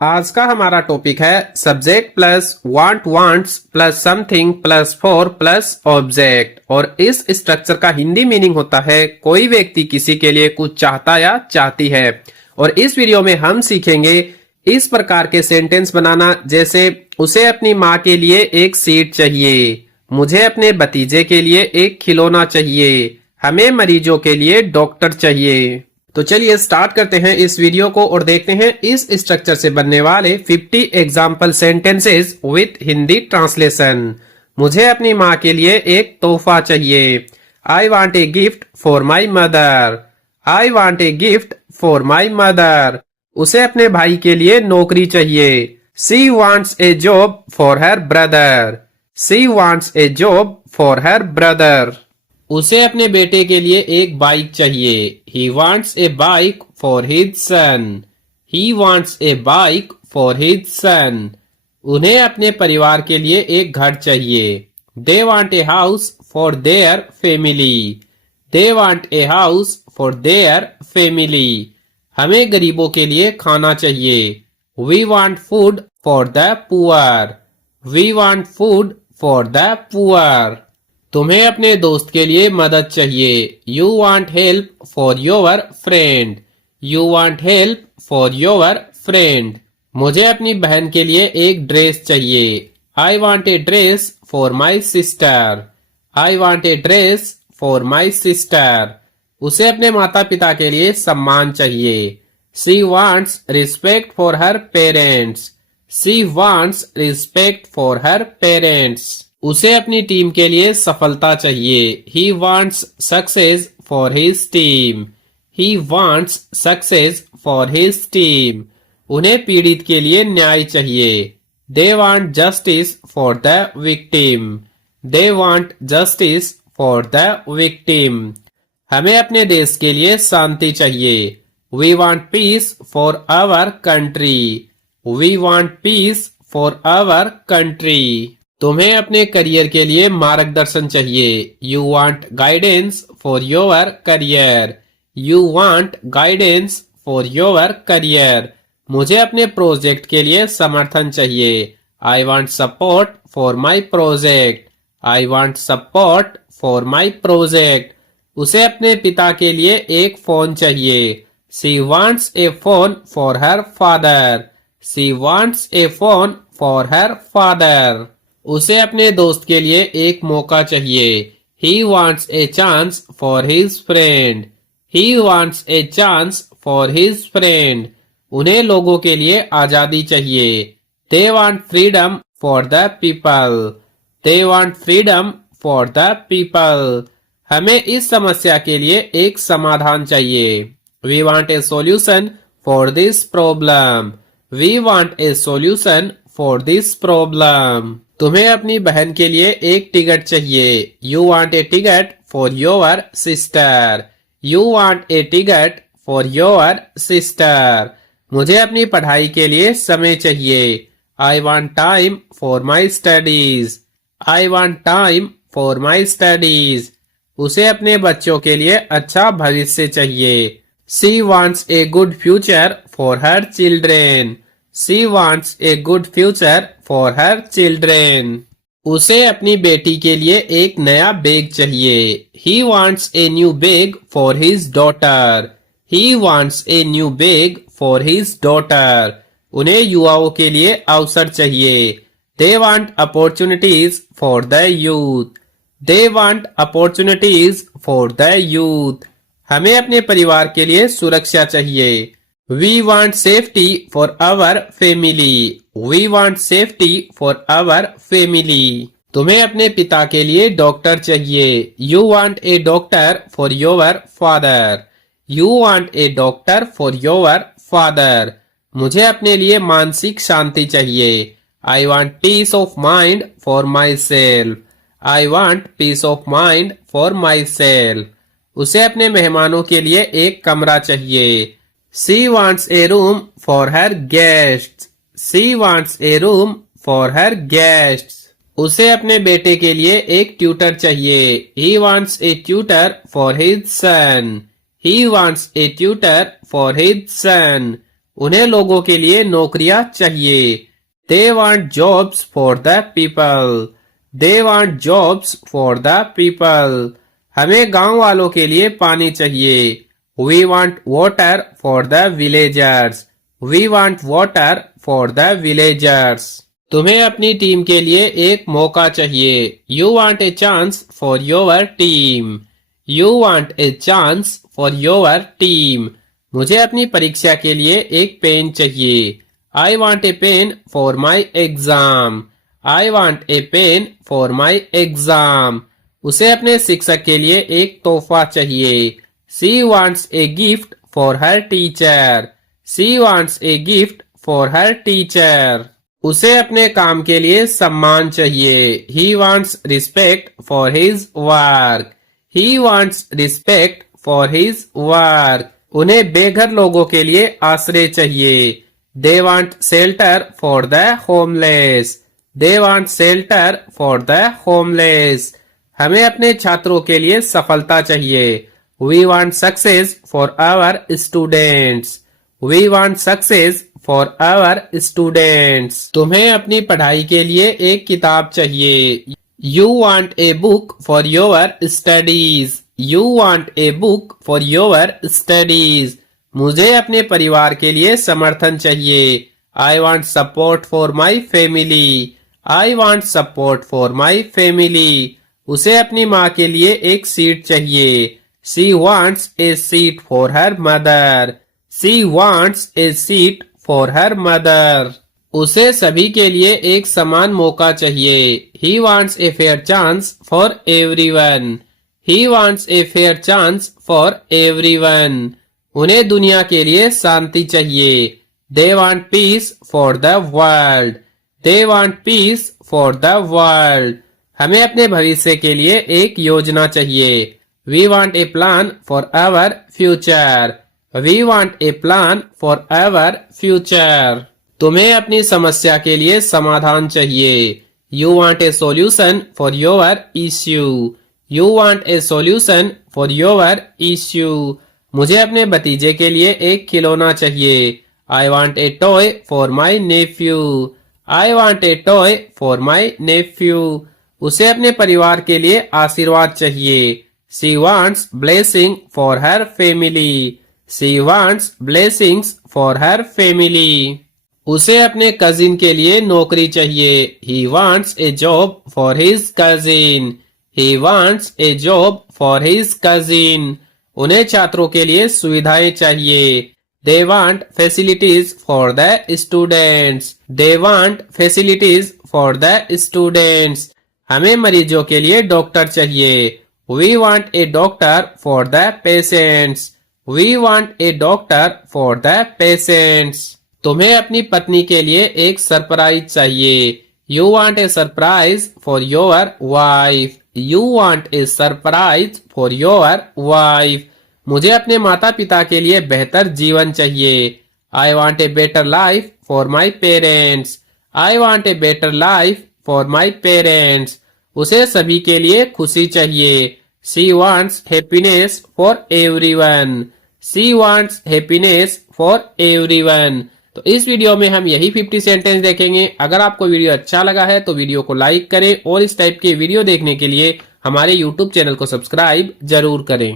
आज का हमारा टॉपिक है subject plus wants plus something plus for plus object. और इस स्ट्रक्चर का हिंदी मीनिंग होता है कोई व्यक्ति किसी के लिए कुछ चाहता या चाहती है। और इस वीडियो में हम सीखेंगे इस प्रकार के सेंटेंस बनाना, जैसे उसे अपनी माँ के लिए एक सीट चाहिए, मुझे अपने भतीजे के लिए एक खिलौना चाहिए, हमें मरीजों के लिए डॉक्टर चाहिए। तो चलिए स्टार्ट करते हैं इस वीडियो को और देखते हैं इस स्ट्रक्चर से बनने वाले 50 example sentences with Hindi translation. मुझे अपनी माँ के लिए एक तोहफा चाहिए। I want a gift for my mother. I want a gift for my mother. उसे अपने भाई के लिए नौकरी चाहिए। She wants a job for her brother. She wants a job for her brother. उसे अपने बेटे के लिए एक बाइक चाहिए। He wants a bike for his son. He wants a bike for his son. उन्हें अपने परिवार के लिए एक घर चाहिए। They want a house for their family. They want a house for their family. हमें गरीबों के लिए खाना चाहिए। We want food for the poor. We want food for the poor. तुम्हें अपने दोस्त के लिए मदद चाहिए। You want help for your friend. You want help for your friend. मुझे अपनी बहन के लिए एक ड्रेस चाहिए। I want a dress for my sister. I want a dress for my sister. उसे अपने माता पिता के लिए सम्मान चाहिए। She wants respect for her parents. She wants respect for her parents. उसे अपनी टीम के लिए सफलता चाहिए। He wants success for his team. He wants success for his team. उन्हें पीड़ित के लिए न्याय चाहिए। They want justice for the victim. They want justice for the victim. हमें अपने देश के लिए शांति चाहिए। We want peace for our country. We want peace for our country. तुम्हें अपने करियर के लिए मार्गदर्शन चाहिए। You want guidance for your career. You want guidance for your career. मुझे अपने प्रोजेक्ट के लिए समर्थन चाहिए। I want support for my project. I want support for my project. उसे अपने पिता के लिए एक फोन चाहिए। She wants a phone for her father. She wants a phone for her father. उसे अपने दोस्त के लिए एक मौका चाहिए। He wants a chance for his friend. He wants a chance for his friend. उन्हें लोगों के लिए आजादी चाहिए। They want freedom for the people. They want freedom for the people. हमें इस समस्या के लिए एक समाधान चाहिए। We want a solution for this problem. We want a solution for this problem. तुम्हें अपनी बहन के लिए एक टिकट चाहिए। You want a ticket for your sister. You want a ticket for your sister. मुझे अपनी पढ़ाई के लिए समय चाहिए। I want time for my studies. I want time for my studies. उसे अपने बच्चों के लिए अच्छा भविष्य चाहिए। She wants a good future for her children. She wants a good future for her children. उसे अपनी बेटी के लिए एक नया बैग चाहिए। He wants a new bag for his daughter. He wants a new bag for his daughter. उन्हें युवाओं के लिए अवसर चाहिए। They want opportunities for the youth. They want opportunities for the youth. हमें अपने परिवार के लिए सुरक्षा चाहिए। We want safety for our family. We want safety for our family. तुम्हें अपने पिता के लिए डॉक्टर चाहिए। You want a doctor for your father. You want a doctor for your father. मुझे अपने लिए मानसिक शांति चाहिए। I want peace of mind for myself. I want peace of mind for myself. उसे अपने मेहमानों के लिए एक कमरा चाहिए। She wants a room for her guests. She wants a room for her guests. उसे अपने बेटे के लिए एक ट्यूटर चाहिए। He wants a tutor for his son. He wants a tutor for his son. उन्हें लोगों के लिए नौकरियां चाहिए। They want jobs for the people. They want jobs for the people. हमें गांव वालों के लिए पानी चाहिए। We want water for the villagers. We want water for the villagers. तुम्हें अपनी टीम के लिए एक मौका चाहिए। You want a chance for your team. You want a chance for your team. मुझे अपनी परीक्षा के लिए एक पेन चाहिए। I want a pen for my exam. I want a pen for my exam. उसे अपने शिक्षक के लिए एक तोहफा चाहिए। She wants a gift for her teacher. She wants a gift for her teacher. उसे अपने काम के लिए सम्मान चाहिए। He wants respect for his work. He wants respect for his work. उन्हें बेघर लोगों के लिए आश्रय चाहिए। They want shelter for the homeless. They want shelter for the homeless. हमें अपने छात्रों के लिए सफलता चाहिए। We want success for our students. We want success for our students. तुम्हें अपनी पढ़ाई के लिए एक किताब चाहिए। You want a book for your studies. You want a book for your studies. मुझे अपने परिवार के लिए समर्थन चाहिए। I want support for my family. I want support for my family. उसे अपनी माँ के लिए एक सीट चाहिए। She wants a seat for her mother. She wants a seat for her mother. उसे सभी के लिए एक समान मौका चाहिए। He wants a fair chance for everyone. He wants a fair chance for everyone. उन्हें दुनिया के लिए शांति चाहिए। They want peace for the world. They want peace for the world. हमें अपने भविष्य के लिए एक योजना चाहिए। We want a plan for our future. We want a plan for our future. तुम्हें अपनी समस्या के लिए समाधान चाहिए। You want a solution for your issue. You want a solution for your issue. मुझे अपने भतीजे के लिए एक खिलौना चाहिए। I want a toy for my nephew. I want a toy for my nephew. उसे अपने परिवार के लिए आशीर्वाद चाहिए। She wants blessing for her family. She wants blessings for her family. उसे अपने कजिन के लिए नौकरी चाहिए। He wants a job for his cousin. He wants a job for his cousin. उन्हें छात्रों के लिए सुविधाएं चाहिए। They want facilities for the students. They want facilities for the students. हमें मरीजों के लिए डॉक्टर चाहिए। We want a doctor for the patients. We want a doctor for the patients. तुम्हें अपनी पत्नी के लिए एक सरप्राइज चाहिए। You want a surprise for your wife. You want a surprise for your wife. मुझे अपने माता पिता के लिए बेहतर जीवन चाहिए। I want a better life for my parents. I want a better life for my parents. उसे सभी के लिए खुशी चाहिए। She wants happiness for everyone. She wants happiness for everyone. तो इस वीडियो में हम यही 50 सेंटेंस देखेंगे। अगर आपको वीडियो अच्छा लगा है तो वीडियो को लाइक करें और इस टाइप के वीडियो देखने के लिए हमारे YouTube चैनल को सब्सक्राइब जरूर करें।